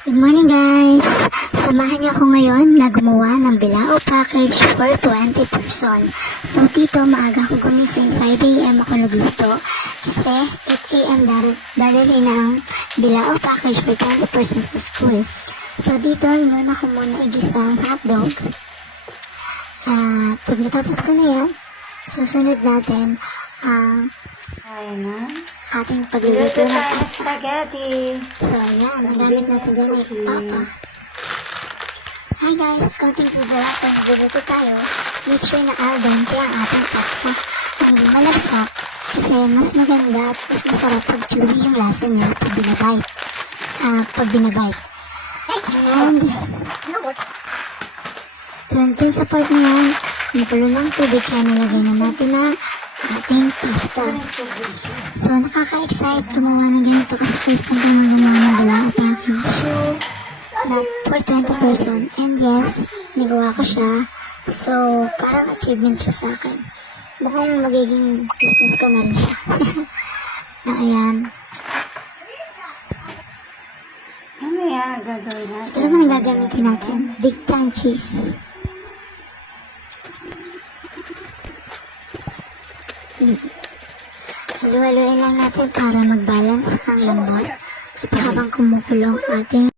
Good morning guys! Samahan niyo ako ngayon na gumawa ng bilao package for 20 person. So dito maaga ako gumising, 5 AM ako nagluto kasi 8 AM dadali ng bilao package for 20 person sa school. So dito inuuna ko muna igisa ang hotdog. Pag natapos ko na yan, susunod natin ang ating pagluluto ng pasta. Spaghetti. So, ayan. Ang gamit natin dyan ay papa. Hi guys! Konting trivia lang kung nagluluto tayo. Make sure na al dente ang ating pasta. Hindi malapsak. Kasi mas maganda at mas masarap pag chewy yung lasa niya pag binabite. And, so, dyan sa part na yan, napulo ng tubig kaya nilagay na natin na ating pasta. So, nakaka-excite gumawa ng ganito kasi first time ko nang gumawa ng bilao package. Not for 20 person. And yes, nagawa ko siya. So, parang achievement siya sa akin. Mukhang magiging business ko na rin siya. Na ayan. Ano yan gagawin natin? Ito naman ang gagamitin natin. Bigtan cheese. Halu-haluin lang natin para mag-balance ang lambot habang kumukulong ating